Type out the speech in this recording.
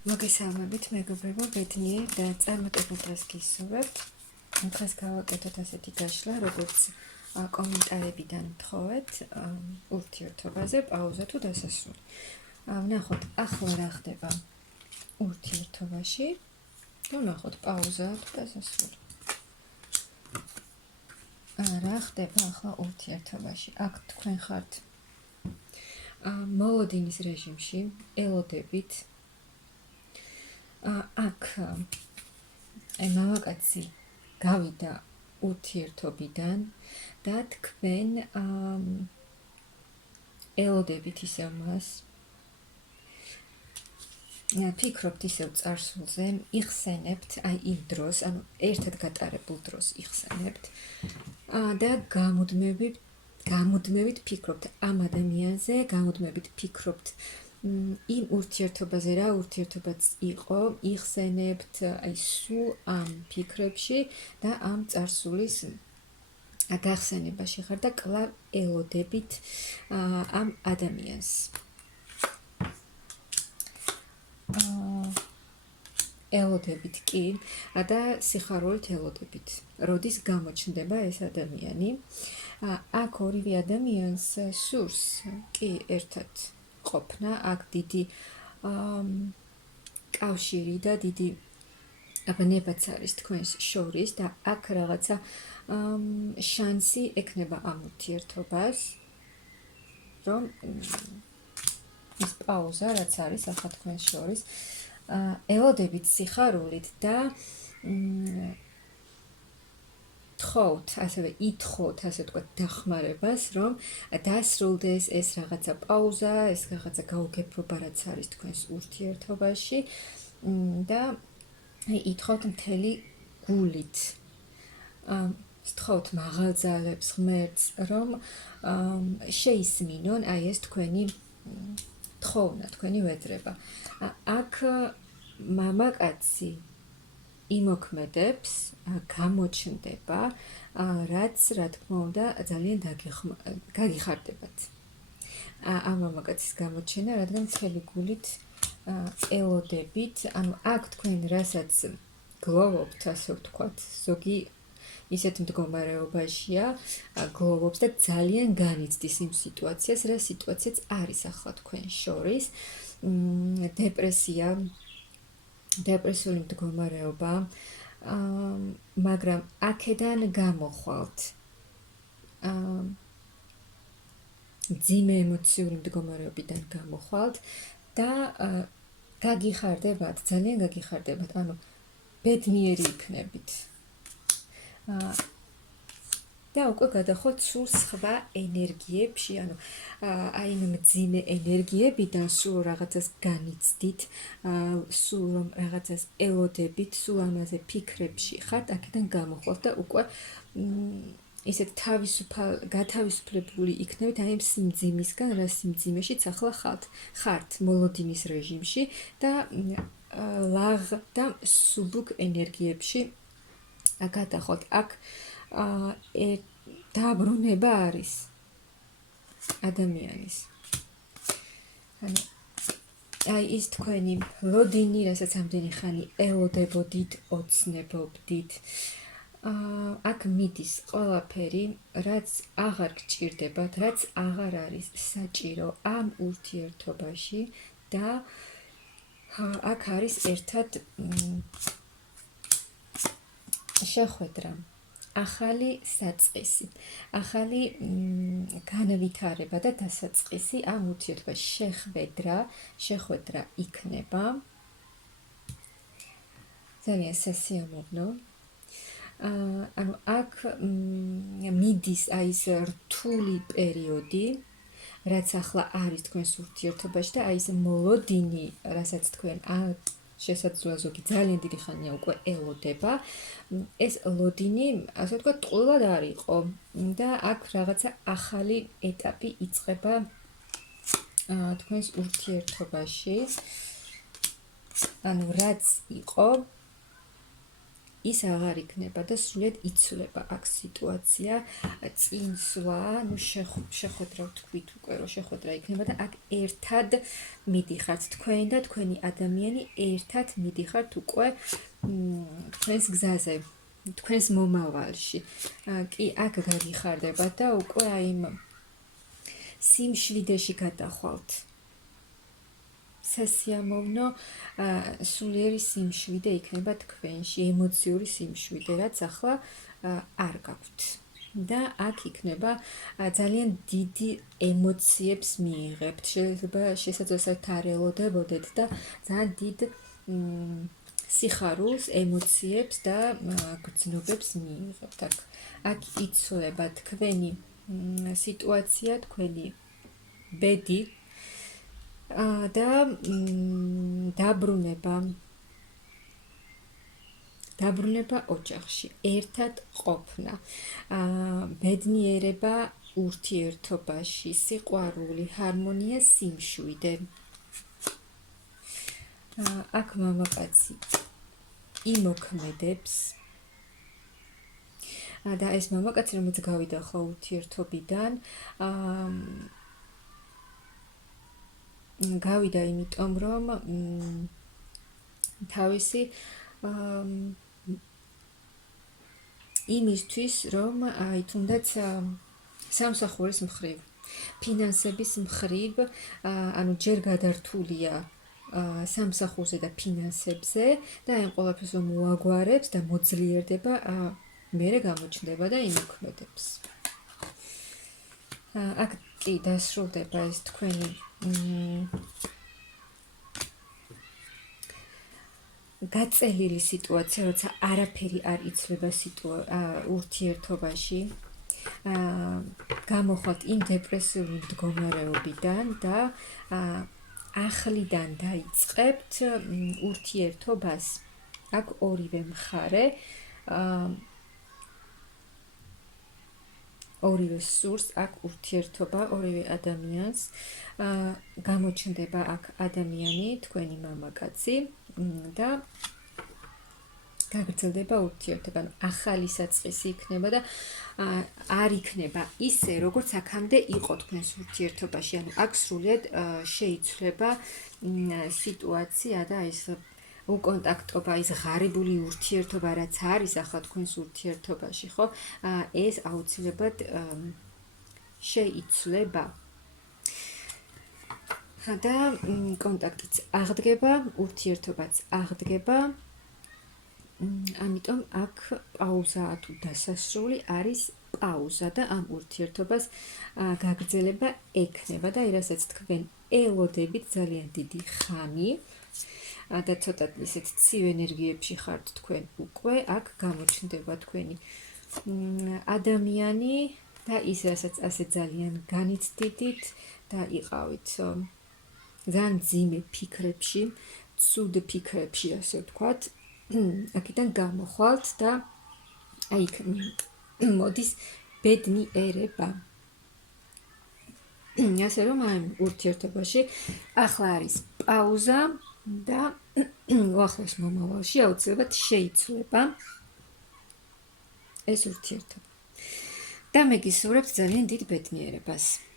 მოგესალმებით, მეგობრებო, ბედნიერ და წარმატებულ დღეს გისურვებთ. დღეს გავაკეთოთ ასეთი გაშლა, როგორც კომენტარებიდან მთხოვეთ ურთიერთობაზე, პაუზა თუ დასასრული. ვნახოთ, ახლა რა ხდება ურთიერთობაში და ვნახოთ პაუზა თუ დასასრული. რა ხდება ახლა ურთიერთობაში? აქ თქვენ ხართ მოლოდინის რეჟიმში, ელოდებით. აქ მამაკაცი გავიდა ურთიერთობიდან და თქვენ ელოდებით ისევ მას, ფიქრობთ ისევ წარსულზე, იხსენებთ, იმ დროს, ანუ ერთად გატარებულ დროს იხსენებთ და გამუდმებით ფიქრობთ ამ ადამიანზე, გამუდმებით ფიქრობთ იმ ურთიერთობაზე, რა ურთიერთობაც იყო, იხსენებთ სულ ამ ფიქრებში და ამ წარსულის გახსენებაში ხარ და კვლავ ელოდებით ამ ადამიანს. ელოდებით კი და სიხარულით ელოდებით. როდის გამოჩნდება ეს ადამიანი? აქ ორივე ადამიანს სურს კი ერთად ყოფნა, აქ დიდი კავშირი და დიდი აბნებაც არის თქვენს შორის და აქ რაღაცა შანსი ექნება ამ ურთიერთობას, რომ ის პაუზა, რაც არის ახლა თქვენს შორის, ელოდებით სიხარულით და თხოვთ, ასევე ითხოვთ, ასე ვთქვათ, დახმარებას, რომ დასრულდეს ეს რაღაცა პაუზა, ეს რაღაცა გაუგებრობა, რაც არის თქვენს ურთიერთობაში და ითხოვთ მთელი გულით. თხოვთ მაღალ ძალებს, ღმერთს, რომ შეისმინონ აი ეს თქვენი თხოვნა, თქვენი ვედრება. აქ მამაკაცი იმოქმედებს, გამოჩნდება, რაც, რა თქმა უნდა, ძალიან გაგიხარდებათ. ამ მამაკაცის გამოჩენა, რადგან მთელი გულით ელოდებით, ანუ აქ თქვენ რასაც გლოვობთ, ასე ვთქვათ, ზოგი ისეთ მდგომარეობაშია, გლოვობს და ძალიან განიცდის იმ სიტუაციას, რა სიტუაციაც არის ახლა თქვენ შორის, დეპრესიული მდგომარეობა, მაგრამ აქედან გამოხვალთ მძიმე ემოციური მდგომარეობიდან გამოხვალთ და გაგიხარდებათ, ძალიან გაგიხარდებათ, ანუ ბედნიერი იქნებით. და უკვე გადახოთ სულ სხვა ენერგიებში, ანუ აი იმ მძიმე ენერგიებიდან სულ რაღაცას განიცდით, სულ რომ რაღაცას ელოდებით, სულ ამაზე ფიქრებში ხართ, აქედან გამოხვალთ და უკვე ისეთ გათავისუფლებული იქნებით აი იმ სიმძიმისგან, რა სიმძიმეშიც ახლა ხართ მოლოდინის რეჟიმში და ლაღ და სუბუქ ენერგიებში გადახოთ. აქ დაბრუნება არის ადამიანის. აი ის თქვენი ლოდინი, რასაც ამდენი ხანი ელოდებოდით, ოცნებობდით. აქ მიდის ყველაფერი, რაც აღარ გჭირდებათ, რაც აღარ არის საჭირო ამ ურთიერთობაში და აქ არის ერთად შეხვედრა, ახალი საწყისი, ახალი განვითარება და დასაწყისი ამ ურთიერთობაში. შეხვედრა იქნება ძალიან სასიამოვნო. ანუ აქ მიდის აი ეს რთული პერიოდი, რაც ახლა არის თქვენს ურთიერთობაში და აი ეს მოლოდინი, რასაც თქვენ შესაძლოა ზოგი ძალიან დიდი ხანია უკვე ელოდება, ეს ლოდინი, ასე ვთქვათ, ტყუილად არ იყო და აქ რაღაცა ახალი ეტაპი იწყება თქვენს ურთიერთობაში. ანუ რაც იყო, ის აღარ იქნება და სრულიად იცვლება აქ სიტუაცია, წინსვლა, ну შეხვედრა ვთქვით უკვე, რომ შეხვედრა იქნება და აქ ერთად მიდიხართ თქვენ და თქვენი ადამიანი ერთად მიდიხართ უკვე თქვენს გზაზე, თქვენს მომავალში. კი, აქ გაგიხარდება და უკვე აი იმ სიმშვიდეში გადახვალთ. სასიამოვნო სულიერი სიმშვიდე იქნება თქვენში, ემოციური სიმშვიდე, რაც ახლა არ გაქვთ. და აქ იქნება ძალიან დიდი ემოციებს მიიღებთ. შეიძლება შესაძლოა არ ელოდებოდეთ და ძალიან დიდ სიხარულს, ემოციებს და გრძნობებს მიიღებთ. აქ იცვლება თქვენი სიტუაცია, თქვენი ბედი და დაბრუნება ოჯახში, ერთად ყოფნა, ბედნიერება ურთიერთობაში, სიყვარული, ჰარმონია, სიმშვიდე. აქ მამაკაცი იმოქმედებს და ეს მამაკაცი, რომელიც გავიდა ხო ურთიერთობიდან, გავიდა იმიტომ, რომ თავისი იმისთვის, რომ აი თუნდაც სამსახურის მხრივ, ფინანსების მხრივ, ანუ ჯერ გადართულია სამსახურზე და ფინანსებზე და აი ყველაფერს რომ მოაგვარებს და მოძლიერდება, მერე გამოჩნდება და იმოქმედებს. აქ კი დასრულდება ეს თქვენი გაწელილი სიტუაცია, როცა არაფერი არ იცვლება ურთიერთობაში, გამოხვალთ იმ დეპრესიული მდგომარეობიდან და ახლიდან დაიწყებთ ურთიერთობას. აქ ორივე მხარე ორივე სურს აქ ურთიერთობა, ორივე ადამიანს, გამოჩნდება აქ ადამიანი, თქვენი მამაკაცი და გაგრძელდება ურთიერთობა, ახალი საწყისი იქნება და არ იქნება ისე, როგორც აქამდე იყო თქვენს ურთიერთობაში, ანუ აქ სრულიად შეიცვლება სიტუაცია და ეს უკონტაქტობა, ის ღარიბული ურთიერთობა, რაც არის ახლა თქვენს ურთიერთობაში, ხო? ეს აუცილებლად შეიცვლება. და კონტაქტიც აღდგება, ურთიერთობაც აღდგება. ამიტომ აქ პაუზაა თუ დასასრული არის პაუზა და ამ ურთიერთობას გაგრძელება ექნება და რასაც თქვენ ელოდებით ძალიან დიდი ხანი და ცოტა ისეთ ცივ ენერგიებში ხართ თქვენ უკვე, აქ გამოჩნდება თქვენი ადამიანი და ის რასაც ასე ძალიან განიცდიდით და იყავით ძალიან მძიმე ფიქრებში, ცუდ ფიქრებში, ასე ვთქვათ, აქედან გამოხვალთ და აი იქ მოდის ბედნიერება. ასე რომ აი ურთიერთობაში ახლა არის პაუზა და უახლოს მომავალში აუცილებლად შეიცვლება ეს ურთიერთობა. და მე გისურვებთ ძალიან დიდ ბედნიერებას.